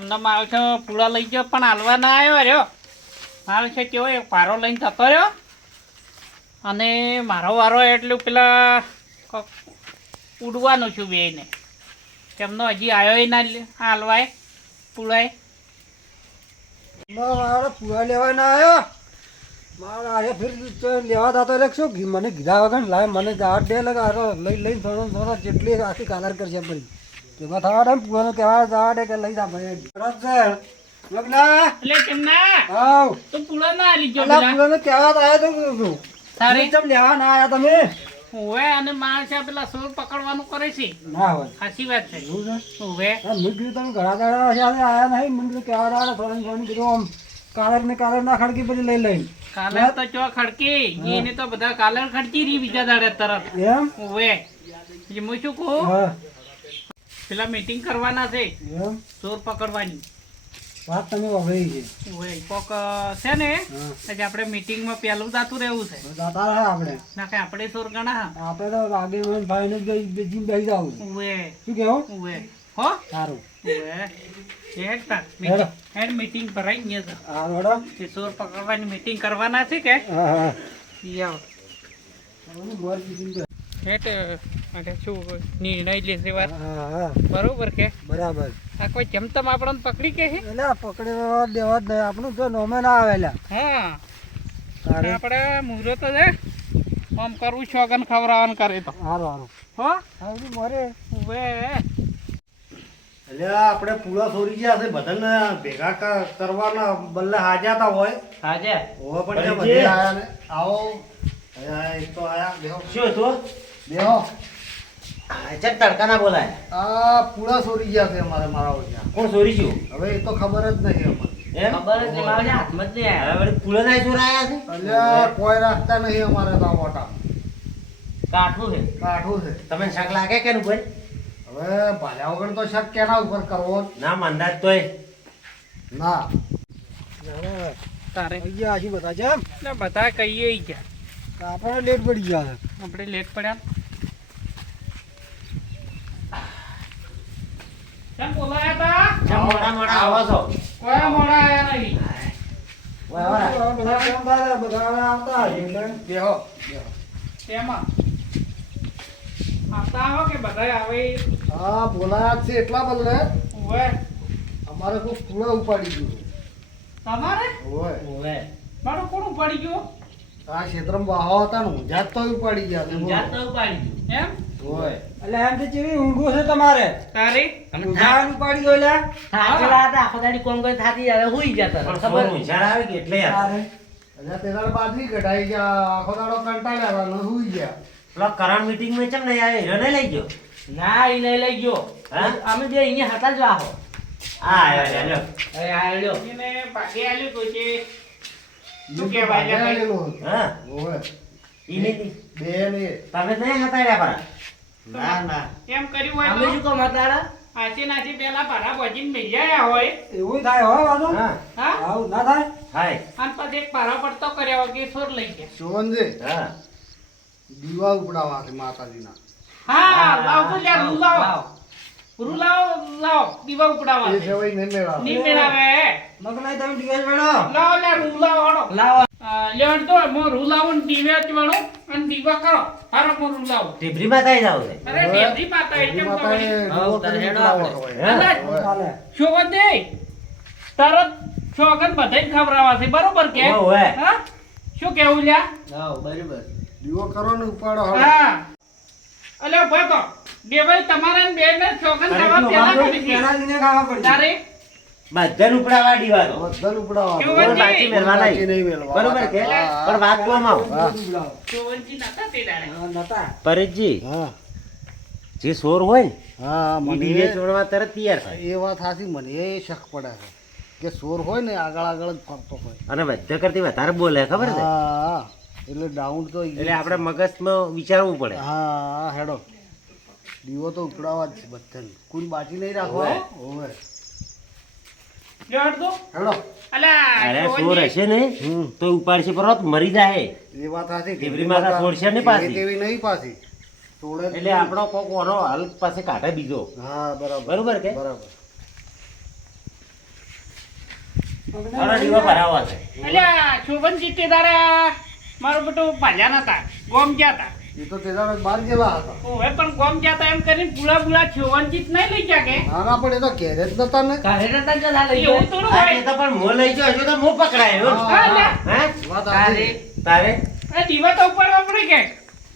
એમનો માલ છે પૂળા લઈ ગયો પણ હાલવા ના આવ્યો રહ્યો. માલ છે કેવો એક પારો લઈને જતો રહ્યો અને મારો વારો એટલે પેલા ઉડવાનું છું બેને તેમનો હજી આવ્યો ના હાલવાય પૂળાય મારે પૂરા લેવા ના આવ્યો મારે આજે ફેર લેવા જતો એટલે શું મને કીધા વગર લાવે મને આઠ ડે લગા લઈને થોડો થોડો જેટલી આખી કાલર કરશે પડી તેમાં થવા દે પૂરાનો કહેવા જવા દે કે લઈ જા ભાઈ એટલે કેમ ના આવ તો પૂળા ના હાલી ગયો પેલા પૂરાનો કહેવા આવ્યો તો તારે ચમ લેવા ના આવ્યા તમે હોવે અને માલ છે પેલા સોર પકડવાનું કરે છે. ના હોય સાચી વાત છે. એવું છે હોવે મેં કીધું તમે ઘણા દાડા આવ્યા નહીં મને કહેવા દાડા થોડી ઘણી કીધું આમ કાલર ને કાલર ના ખડકી પછી લઈ લઈને કાલર તો ચો ખડકી એને તો બધા કાલર ખડકી રહી બીજા દાડે તરત એમ હોવે જે હું શું કહું હા પેલા મીટિંગ કરવાના છે એમ ચોર પકડવાની. વાત તમે વગડી છે હોવે કોક છે ને હા આજે આપણે મીટિંગમાં પેલું જાતું રહેવું છે દાતા રહે આપણે ના કે આપણે ચોર ગણા આપણે તો આગળ ભાઈને બેસી બેસી જાવ હોવે શું કેવું હોવે હો સારું હોવે હેડ મીટિંગ ભરાઈ ગયા છે. હા મેડમ તે ચોર પકડવાની મીટિંગ કરવાના છે કે હા હા ઈ આવો હેઠ માટે શું નિર્ણય લેશે વાત હા હા બરોબર કે બરાબર આ કોઈ જમતમ આપણને પકડી કે છે એટલે પકડી દેવા જ નહીં આપણું જો નોમે ના આવેલા હા તારે આપણે મુહૂર્ત છે આમ કરવું શોગન ખવડાવવાનું કરે તો સારું હો સારું મરે ઉભે એટલે આપણે પૂરા છોડી ગયા છે બધાને ભેગા કરવાના બદલે હાજાતા હોય હાજે હવે પણ જે બધે આયા ને આવો એક તો આયા બેહો શું હતું બેહો ચક તડકા ના બોલાય આ પૂરા છોડી ગયા છે અમારે મારા ઓછા કોણ ચોરી ગયું હવે એ તો ખબર જ નહીં અમારે એમ ખબર જ નહીં મારા હાથમાં જ નહીં હવે વળી ફૂલો ના ચોર આયા છે એટલે કોઈ રાખતા નહીં અમારે તો આ મોટા કાઠું છે કાઠું છે તમને શાક લાગે કે નું ભાઈ હવે ભાલ્યા વગર તો શક કેના ઉપર કરવો ના મંદાજ તોય ના તારે થઈ ગયા હજી બધા છે એમ એટલે બધા કહીએ ઈ ગયા આપણે લેટ પડી ગયા છે આપણે લેટ પડ્યા કેમ બોલાયા તા ચમ મોડા મોડા આવો છો કોઈ મોડા આયા નહીં ઓય આવરા. બધા કામ થાય, બધા આવતા હશે એટલે બેહો તેમાં આવતા આવો કે બધા આવે હા બોલાયા છે એટલા બદલે ઉવે અમારે કોઈ પૂરા ઉપાડી ગયું તમારે હોય ઓવે મારું કોણ પડી ગયું આ ક્ષેત્રમાં વાહો હતા ને ઊંઝા જ તો ઉપાડી ગયા છે બોલો. જાત તો ઉપાડી એમ હોય એટલે એમ તો જેવી ઊંઘો છે તમારે તારી ઊંઘાવાનું પાડી દો લ્યા થાકેલા હતા આખો દાડી કોમ કરી થાકી જાય હુઈ જતા ખબર ખબર ઊંઝાડ આવે કે એટલે યાર તારે એટલે તેના બાજરી કઢાઈ ગયા આખો દાડો કંટાળ્યા હતા ને હુઈ ગયા પેલો કરણ મીટિંગ માં ચમ નહીં આવે હીરો નહીં લઈ ગયો ના ઈ નહીં લઈ ગયો હા? અમે જે અહીંયા હતા જ આહો આ આવ્યો લ્યો અરે આલ્યો એને પાકે આલ્યો તો છે શું એ તો કહેવાય ભાગ્યા લે લેલો હતો. હા હોય ઈ નહીં બે ને તમે નહીં હતાડ્યા પરા ના ના કેમ કર્યું હોય અમે તો શું કામ હતાડા આચી નાચી પેલા ભાડા ભજીને મેલ્યા હોય એવું થાય હો વાંધો હા હા આવું ના થાય હાય અને પછી એક પારા પડતો કર્યા વગર સોર લઈ ગયા શોભનજી હા દીવા ઉપડાવવા છે માતાજીના હા લાવ તો લ્યા રૂ લાવ રૂ લાવ લાવ દીવા ઉપડાવવા એ સેવાય નહીં મેળાવે ની મેળાવે મગનાઈ તમે દિવસ મેળો લાવ લ્યા રૂ લાવ હડો લાવો લેવડ તો મો રૂ લાવો ને દીવે વાળો અને દીવા કરો હારો મો રૂ લાવો ટીભરીમાં થઈ જાવ છે અરે દેવજી માતા એ કેમ માતાએ ખબર દીવો કરી ઉપડાવવાનો હોય. હે? હોય. ચાલે શોભન દે તરત શોગન બધાય ખવડાવવા છે બરોબર કે ઓવે. હા શું કેવું લ્યા હા બરાબર દીવો કરો ને ઉપાડો હવે હા અલે ભાઈ તો બે ભાઈ તમારે ને બેન ને શોગન અરે ખાવા તું પેલા વાંધો કરી પેલા દિને ખાવા પડી તારે બધાને ઉપડાવા દીવાનો બધાને ઉપડાવવાનો. કેવું કોઈ બાકી મેળવા બાકી નહીં નહીં મેળવા. બરોબર કે હા, હા. પણ વાત કોમ આવ શોભનજી નતા તે દાડે નતા પરેશજી હા જે સોર હોય ને હા ઈ મને દીવે ચોરવા તરત તૈયાર થાય એ વાત સાચી મને એ શક પડે છે કે સોર હોય ને આગળ આગળ જ ફરતો હોય અને બધા કરતી વધારે બોલે ખબર છે હા એટલે ડાઉન તો એટલે આપણે મગજમાં વિચારવું પડે હા હેડો દીવો તો ઉપડાવવા જ છે બધાને કોઈ બાકી નહીં રાખવા હોવે લેવડ તો હેડો અલા અરે સોર શોભનજી, હશે ને તો ઉપાડશે પરત મરી જાય એ વાત સાચી ઢીબરી માથા છોડશે ને પાછી. તેવી નહીં પાછી તોડે જ એટલે નહીં. આપણો કોક ઓનો હાલ પાસે કાઢે બીજો હા બરાબર બરોબર કે બરાબર હાલો દીવો ભરાવો છે. અલ્યા શોભન ચીટી દાડા મારું બેટું ભાલ્યા નતા ગોમ ગયા હતા એ તો તે દાડે બહાર ગયેલા હતા. ઓવે પણ ગોમ ગયા હતા એમ કરીને પૂરા શોભન ચીટ નહીં લઈ ગયા કે ના ના પણ એ તો ઘેરે જ નતા ને. એવું થોડું આ હોય એ તો પણ મોં લઈ ગયો હશે તો મોં પકડાયો. હા, અલ્યા. હે? વાત સાચી. તારે એ દીવા તો ઉપાડવા પડે કે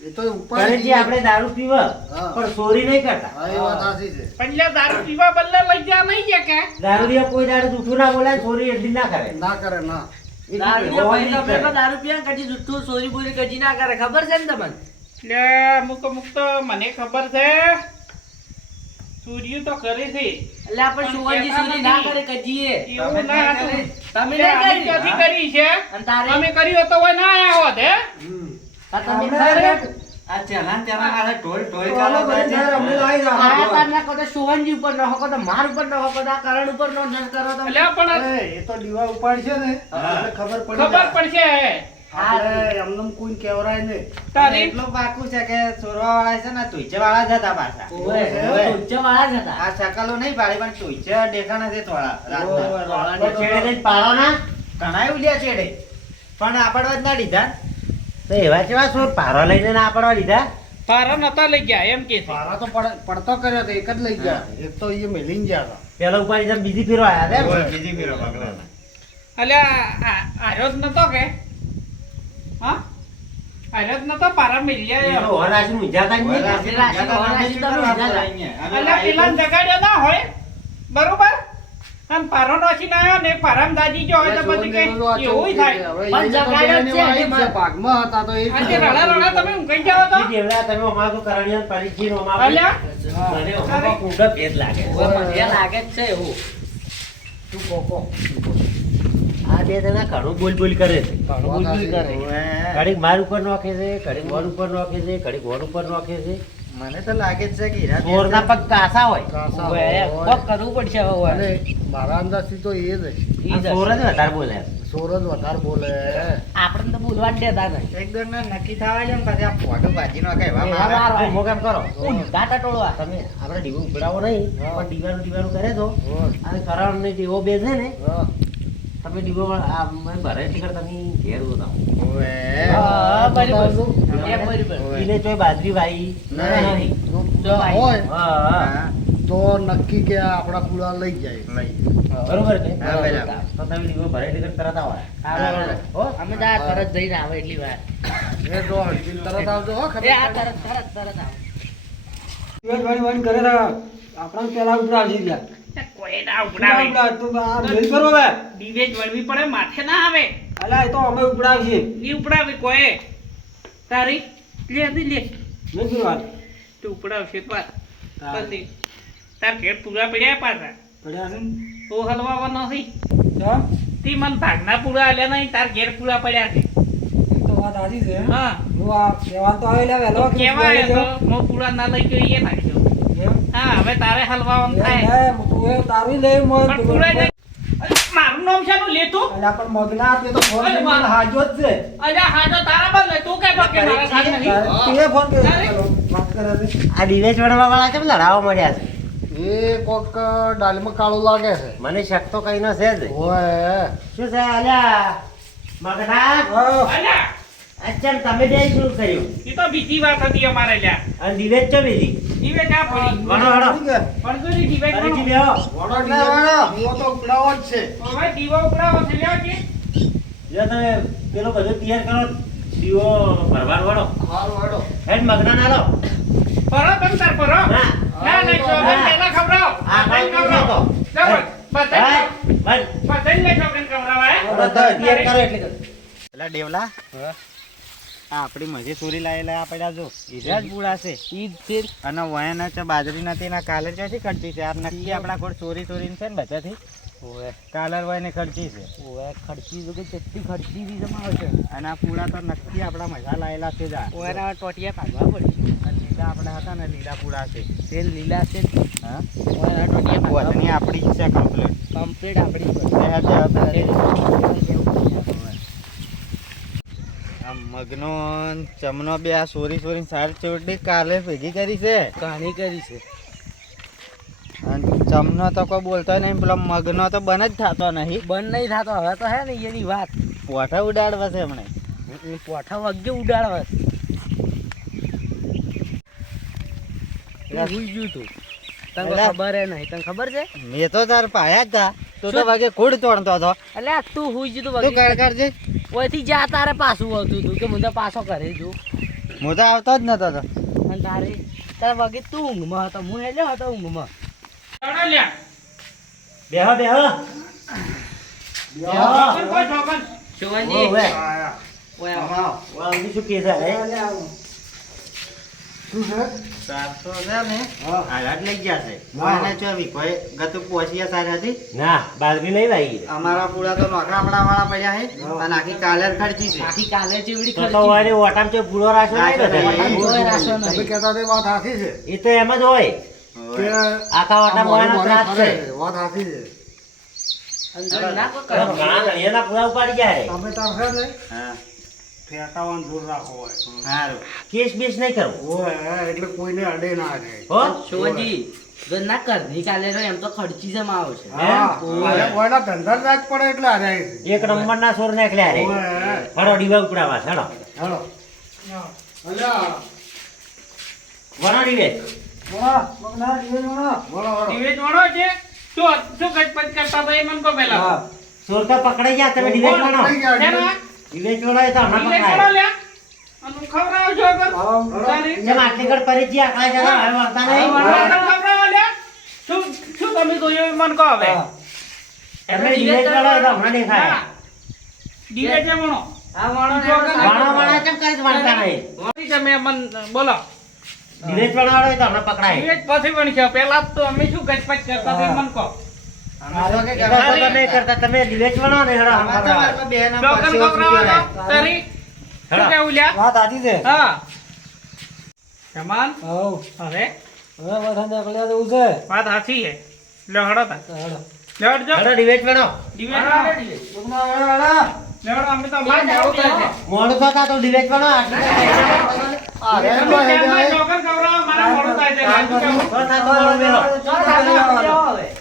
એ તો ઉપર કરે જે આપણે દારૂ પીવા હા. પણ ચોરી નહીં કરતા. હા, એ વાત સાચી છે. પણ લ્યા દારૂ પીવા બદલે લઈ ગયા નહીં ગયા કે દારૂ પીવા કોઈ દાડે જૂઠું ના બોલાય, ચોરી એટલી ના કરે. ના કરે ના. એ હોવાની જ કરે. લ્યા અમુક તો મને ખબર છે સૂર્ય તો કરે છે એવું ના હતું. તમે તે અમે ક્યાંથી કરી છે અમે કર્યું હોત તો હોય ના આયા હોત હે હમ. તમે આ ચેલા ઢોલ ચાલો ભાઈ ત્યારે અમને લાવી રાખો. શોભનજી ઉપર ન હોકો તો માર ઉપર ન હોકો તો આ કરણ ઉપર નો ન કરો તો અલ્યા પણ એ તો દીવા ઉપાડશે ને એટલે ખબર પડી ખબર જાય. પડશે આપણે એમને કોઈ કહેવરાય નહીં. તારી એટલું પાકું છે કે ચોરવા વાળા છે ને તુઈચે વાળા જ હતા પાછા. ઊંચો વાળા જ હતા આ શકલો નહીં પાડી પણ તુઈચે દેખાણા છે થોડા રાતના. તો છેડે લઈને પાડો ના. ઘણાય ઉલ્યા છેડે પણ આપડવા જ ના દીધા. તો એવા કેવા ચોર પારો લઈને ના પાડવા દીધા. તારા નતા લઈ ગયા એમ કે છે પારા તો પડતો કર્યો તો એક જ લઈ ગયા. એક તો એ મેલીને ગયા હતા. પેલા ઉપાડી તમે બીજી ફેરો આયા હતા એમ? બીજી ફેરો પકડેલા. અલ્યા આર્યો જ નતો કે હા આર્યો જ નતો પારા મિલ્યા એનો હોર રાખીને ઊંઝાતા જ નહીં. અલ્યા પેલા જગાડ્યો ના હોય બરોબર અને પારો નોચી ના આવ્યો ને પારામ દાદી જો હોય તો પછી કઈ એવું થાય હવે પણ એને તો જગાડ્યો બેને છે, વાળી જ એમાં. છે, ભાગમાં હતા તો એ જ આજે રડા રડા તમે ઊંઘી જાઓ તો ઈ દેવડા તમે અમારું કરણિયા પરિચિત અમારું. અલ્યા મને અમારો કુંડો ભેદ લાગે. મને લાગે જ છે એવું તું કોકો. આ બે જણા ઘણું બોલ કરે છે. વાત સાચી. ઘડીક માર ઉપર નોખે છે, ઘડીક વન ઉપર નોખે છે, ઘડીક વન ઉપર નોખે છે. મને તો લાગે જ છે કે હીરા ચોરના પગ કાસા હોય. કાસા હવે હોય. કોક કરવું પડશે હવે અને મારા અંદાજથી તો એ જ છે. આ ચોર જ વધારે બોલે. સોર જ વધારે બોલે. આપણે તો બોલવા જ દેતા નહીં એક દોડ નક્કી થવા છે ને પછી આ ફોટો ભાજી નો કઈ એ મારે મારો. તો મોકામ કરો. ગાટા ટોળવા તમે આપણે દીવો ઉભરાવો નહીં, હા. પણ દીવાનું કરે તો હોય. અને કરણ ને જેવો બે છે ને હા. તમે દીવો આ મને ભરે એટલી કરતા તમે ઘેર ઉતાવો. હા, બરાબર. તો એ બરાબર. ઈને તોય બાજરી ભાઈ નહીં. જો હોય હા, હા. તો નક્કી કે આ આપણા પૂરા લઈ જાય. બરોબર છે? હા, બરાબર. તો તમે દીવો ભરે એટલી કરતા તરત આવો. હા, હો? અમે તો આ તરત જઈને આવે એટલી વાર એ તો હળગીને તરત આવજો હો, ખબર એ આ પડે. તરત આવે દિવસ કરે તો આપણા પેલા ઉપડાવજી ગયા. કોઈ ના ઉભરાવે ઉપડાવ તો આ મેલ કરો હવે. દિવેજ વળવી પડે માથે ના આવે અલા એ તો અમે ઉપડાવજી. ઈ ઉપડાવે કોઈ તારી લે દી લે મેં કીધું તું ઉપડાવશે પાર પછી તાર ઘેર પૂરા પડ્યા પાછા પડ્યા છે ને? તો હલવાવા નથી કેમ? તી મન ભાગના પૂરા આલ્યા નહીં તાર ઘેર પૂરા પડ્યા છે એ તો વાત સાચી છે. હા હું આ કહેવાનું તો આવેલા વહેલો કે કેવાય લઈ તો જાઓ. મો પૂરા ના લઈ ગયો એ નાખજો એમ? હા હવે તારે હલવાવાનું થાય એમ, તું એ તારું લઈ મોય પણ પૂરા જ- અરે, મારું નામ શાનું લેતું અલા પણ મગના આપે તો ફોન અરે કરીને વાહ. હાજો જ છે. અલ્યા હાજો તારા બદલે તું કે કે મારા સાથ નહીં તે ફોન કર્યો. અરે. ચાલો, વાત કરે છે. આ દિવેશ વડવા વાળા કેમ લડાવવા મળ્યા છે? એ કોક ડાળમાં કાળું લાગે છે. મને શક તો કઈ નો છે જ. ઓય. શું છે અલ્યા મગના? હા. અલ્યા અચ્છા તમે બે શું કર્યું? ઈ તો બીજી વાત હતી અમારે લ્યા અને દિવેશ ચો બીજી દિવેજ આ પડી વણો વણો. ઠીક છે. પણ શું રી દિવેજ ફરીથી વણો? બેહો. વડો ડીજે દીવો તો ઉપડાવો જ છે. હવે દીવો ઉપડાવો છે લ્યો કે જો તમે પેલો બધું તૈયાર કરો દીવો ભરવાનો વળો. હારું હાલો. હેડ મગના ના લો. પરો તમ તાર પરો ના. ના નહીં ચોગન પેલા ખવડાવો આ બધાને કાંઈ ખવડાવો. નહીં જા બોલ, બધાને બંધ. બધાને ચોગન ખવડાવાય બધા તૈયાર કરો એટલે કરો. પેલા ડેવલા આ આપણી મજે ચોરી લાયેલા આ પડ્યા જો હીરા જ પૂરા છે ઈ છે અને વયન છે બાજરી નથી ના કાલર ક્યાંથી ખર્ચી છે આ નક્કી આપણા કોઈ ચોરી ચોરીને છે ને બધાથી ઓએ કાલર વયને ખર્ચી છે ઓએ ખર્ચી તો કે કેટલી ખર્ચી બી જમાવે છે અને આ પૂરા તો નક્કી આપણા મજા લાયેલા છે જ આ. ઓએના ટોટિયા ભાગવા પડશે અને લીલા આપણા હતા ને લીલા પૂરા છે તેલ લીલા છે હા ઓએના ટોટિયા ભાગવા વધની આપણી જ છે કમ્પ્લીટ કમ્પ્લીટ આપણી આ મગનો ન ચમનો બે આ ચોરી ચોરી સારી ચોરી કાલે ભેગી કરી છે કહાની કરી છે અને ચમનો તો કોઈ બોલતો નહીં, પેલો મગનો તો બન જ થતો નહીં. બંધ નહીં થતો હવે તો હે ને એની વાત પોઠા ઉડાડવા છે હમણે. પોઠા વગ્ગે ઉડાડવા ભૂલ ગયું તું તને એટલે- ખબર હે નહીં તને ખબર છે મેં તો તાર પાયા જ તા, તું તો વાગે કુડ તોડતો હતો. એટલે તું હુઈ ગયું તું તું વગ્ગે કર કરજે. ઓયથી જા તારે પાછું આવતું તું કે હું તો પાછો કરે છું હું તો આવતો જ નતો તો. અને તારે વગે તું ઊંઘમાં હતો હું હેલ્યો હતો ઊંઘમાં ચાલો લ્યા. બેહો બેહો છોકન કોઈ છોકન. શિવાજી ઓવે. ઓય આવો. વાવની શું કે છે રે? શું છે? ચારસો છે ને હા. આઘાત લઈ ગયા છે. હા. કોઈને ચોવી, કોઈ ગતું પોચીયા સારી હતી. ના બાલકી નહીં લાગી અમારા પૂળા તો નોકરાપડા વાળા પડ્યા છે હા. અને આખી કાલેર ખર્ચી છે. આખી કાલે ચીવડી તો તો ખર્ચી વાળી ઓટામ છે પૂરો રાખ્યો નહીં ને રાખ્યો તમે? નહીં. ઓય રાશો નહીં. તમે કહેતા તે વાત સાચી છે એ તો એમ જ હોય કે આખા ઓટામ હોવાનો ત્રાસ છે વાત સાચી છે. અંદર ના કોઈ તો કરો. ઘણા ઘણીયાના પૂરા ઉપાડી ગયા છે. તમે તાર છે ને હા, ફેંકાવાનું દૂર રાખો હોય સારું. કેસ બેસ નહીં કરવું હોય એટલે કોઈને અડે ના અડે. હો શિવાજી જો ના કર ની કાલે રો એમ તો ખર્ચી જમા આવશે હા અરે કોઈના ધંધા જ પડે એટલે અડાય છે. એક નંબરના સોર નાખ્યા રે હોય. હડો ડીવા ઉપડાવા છે, હડો હેલો અલ્યા વણો ડીવે બોલા મગના દીવે બોલા બોલો દિવેશ વણો છે. શું ગજપત કરતા હતા એ મને કહો પહેલા. હા સોર તો પકડાઈ ગયા તમે ડીવે વણો થઈ ગયા શેના? ડીવે વણો એ તો હમણાં દિવેશ પકડાય વણો લ્યા. અને હું ખવડાવું છું આગળ. તારી. જેમ આટલી ઘડ પરી ગયા આટલા જણા હવે વળતા નહીં વણો ખવડાવો લ્યા. શું તમે જોયું એ મને કહો હવે. હા. તમે ડીવે વણો એ તો હમણાં દેખાય હા. દિવેશ એ વણો. આ વાળો ને વણો વણો કેમ કરી વણતા નહીં વણી તમે મને બોલો. ડીવે વણો વાળો એ તો હમણાં પકડાય દિવેશ પછી વણશે. પહેલા તો અમે શું ગજપત કરતા હતા એ મને કહો. અમે તો કે એ તો તમે કરતા તમે ડીવે વણો ને હડો અમારે તો મારા બેના ડોકન પરસેવો ખવડાવો છૂટ્યો તો તારી. શું કેવું લ્યા? વાત સાચી છે હા. સમાન હવ હવે હવે બધા નીકળ્યા જવું છે વાત સાચી છે. લ્યો હળો તા. હેલો લેવડજો. હડો ડીવે વણો દિવેશ મગના હેલો લેવડો અમે તો અમારે જવું છે. મોડું થતા તો ડીવે વણો આટલી અરે તમે કેમ ડોકન ખવડાવો? મારે મોડું થાય છે. રાજુ કેવું? તો થતો મોડું વેલો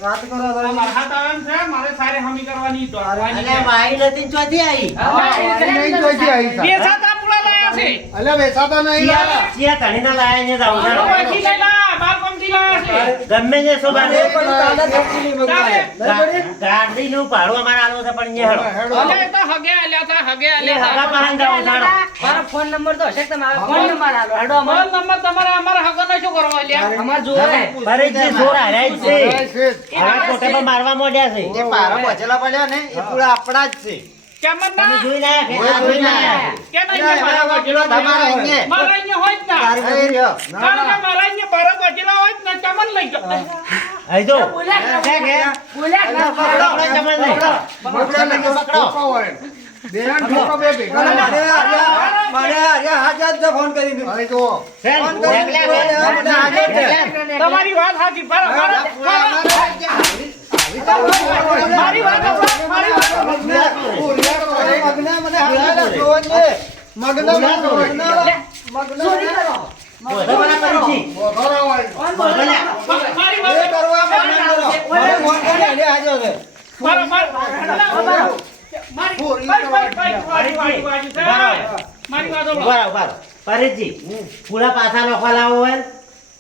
વાત કરો આ મારા હાથ આવે એમ છે. મારે સારી હમી કરવાની તો આવવાની અને છે. માઈ નથી ચોથી આવી નહીં જોઈતી આવી બે સાતા પુડા લાયા છે. અલ્યા વેચાતા નહીં લાયા. ચિયા તણીના લાયા ને જાવ બાર કોમથી લઈ લાયા, બાર કોમથી લાયા છે. ગમે તે સો બાને તારે. ગાડી નું ભાડું અમારે આલવું છે પણ અહીંયા હેડો અલે એ તો હગે આલ્યા તા, હગે આલ્યા હગા તા. પાહન જાવ જાડો મારો ફોન નંબર તો હશે તમારો ફોન નંબર આલો હેડો ફોન નંબર તમારે અમારા હગોનો શું કરવો લ્યા? અમાર જોવે ફરીથી જોર હારાય જ છે હવે કોટેમાં મારવા મોડ્યા છે જે પારો બચેલા પડ્યા ને એ પૂળા આપણા જ છે. કેમ જ તમે ના? જોઈ લાયા કે ઓય જોઈ લાયા. કેમ અહીંયા મારા ગોજેલો તમારા અહીંયા. મારા અહીંયા હોય જ ના. તારી બધી રહ્યો. કારણ કે મારા અહીંયા બારો ગોજેલો હોય જ ના. કેમ જ લઈ ગયો? અહીં જો બોલ્યા છે કે બોલ્યા ના પકડો જમણ નહીં મગના લઈને ઠોકો હોય. બે હાથ ઠોકો બે ભેગા. મને અરે હાજર જ ફોન કરી દીધો. હવે જુઓ. ફેન ફોન કરી દીધો. મને હાજર છે. તમારી વાત સાચી. બરાબર. મારી વાત સાંભળો, મારી વાત સાંભળો. મગના મને હાજર જોવો જ છે. મગના ચોરી કરો બધો બરાબર છે વધારે હોય. બધો લે મારી એ વાત કરવા મને કરો. મને ફોન કરી એટલે હાજર છે. બરાબર. મારી વાત સાંભળો. ઉભા રહો, ઉભા રહો. પરેશજી પૂરા પાછા નોખવા લાવો હોય ને,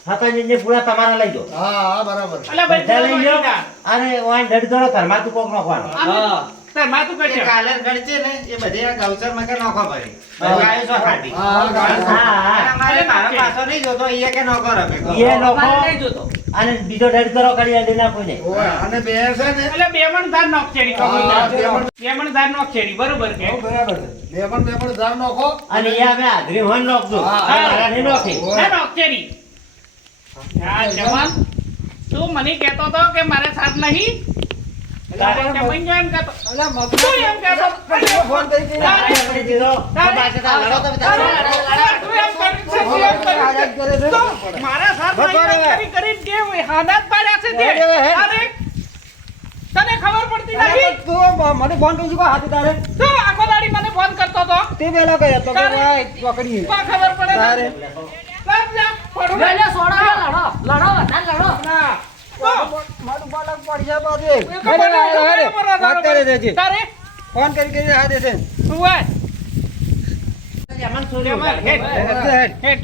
હકનજીને પૂરા તમારા લઈ જાઓ. હા હા બરાબર અલા ભાઈ, બધા લઈ જાઓ અને વાંઈ ડડ કરો ઘરમાં તું કોક નોખવાનો તાર માથું એ કરશે. કાલેર ગળચે ને એ બધી આ ગૌચરમાં કે નોખો પડે. ગાયો છો ખાટી. હા ગાડી. હા અને હા અમારે મારા પાછો નહીં જોતો એ કે નોખો રમે. એ નોખો મારે નહીં જોતો અને બીજો ડડ કરો કરી અડી નાખો ને ઓય, અને બે છે ને એટલે બે મણ ધાર નોખેડી હા, ખબર બે મણ. બે મણ ધાર નોખેડી બરોબર કે હો, બરાબર છે. બે પણ ધાર નાખો અને એ અમે હાજરી હોય ને નોખજો હા. મારા નહીં નોખી ના નોખેડી. હા જવાન, તું મને કહેતો હતો કે મારે સાથ નહીં. તારે કે મન એમ કહેતો. અલ્યા તું એમ કહેતો. ફોન કરી કે તારે- આપણે જીરો તારે- લડો તમે તારે- તું એમ કરી છે, તું એમ કરી હાજર છે. કરે છે. તો મારા સાથ નહીં કરી કરીને જે હાદાત પાડ્યા છે તે. અરે, તને ખબર પડતી નથી? તું મને ફોન કરી કે હાથ તારે તું આખો દાડી મને ફોન કરતો હતો. તે વેલા કહ્યો તો કે તારે- ભાઈ પકડી કોણ ખબર પડે તારે લાવ જા, પડું લે લે. લે સોડો લડો લડો વધારે લડો ના, મારું બાળક પડી જાય બાજુ. એ ખબર વાત કરે છે હજી. તારે ફોન કરી હા દેશે. ઉવા એમાં ચોરી જમાલ, હેડ. ઉભા. હેડ.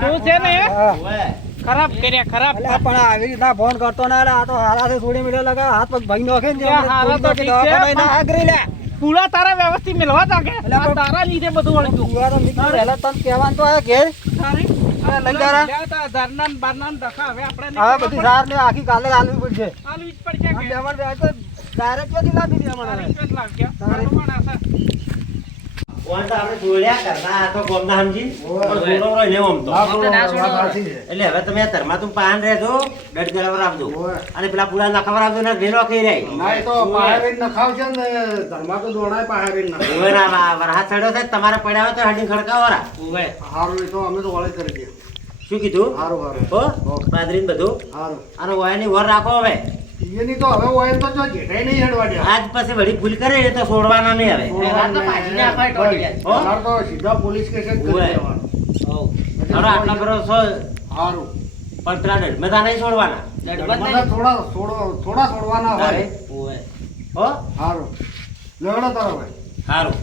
તું છે ને હા. ઉભા. ખરાબ કર્યા ખરાબ અલ્યા પણ આવી રીતના ફોન કરતો ના લે. આ તો હારાથી થોડી મિનિટ લગા હાથ પગ ભાઈ નાખે ને લ્યા, હારા તો ઠીક છે, દવાખાને ના પણ- આગળ લે. પૂરા તારા વ્યવસ્થિત મિલવા તા કે અલા, પણ- તારા લીધે બધું વળતું તું આ તો મિત્રો પહેલા તને કહેવાનું તો આયા ઘેર. તારે આ લઈ જારા. લ્યા તા ધરનાન બારનાન દખા હવે આપણે હવે બધી સાર ને આખી કાલે આલવી પડશે. આલવી જ પડશે આ કે બેમાન બે તો ડાયરેક્ટ ક્યાંથી લાવી દે મને? તારી જ લાગ્યા તારે- બરોબર આ ઓન તો આપણે જોડ્યા કરતા આ તો ગોમના સમજી પણ જોડો હોય ને ઓમ તો ના બોલો, વાત સાચી છે. એટલે હવે તમે આ ધરમાં તું પાન રહેજો દડ ગળાवर આપજો અને પેલા પુલા ના ખબર આપજો ને વેલો કહી રહી ના, એ તો પાહારીને નખાવ છે ને ધર્મા તો દોડાય પાહારીને નખાવ. ઓવે ના વરહાદ ચડ્યો છે તમારે પડ્યા હોય તો હાડી ખડકાવરા ઓવે હારું, એ તો અમે તો વળે કરી દઈએ. શું કીધું હારું, હારું. હો બાદરીન બધું હારું. અને ઓયાની વર રાખો હવે એની તો હવે હોય તો જો જેઠાઈ નહીં હેડવા દે. આજ પછી વળી ભૂલ કરે એ તો છોડવાના નહીં હવે રાત તો ભાજીને આપાય ટોળી જાય. હો? તમારે તો સીધા પોલીસ કેસ જ કરી ઓવે. દેવાનું. હવે આટલા ભરોસો હારું. પણ પેલા દડમેતા નહીં છોડવાના મને થોડા છોડવાના હોય. ઓવે હો હારું. લેવડો તારો ભાઈ. સારું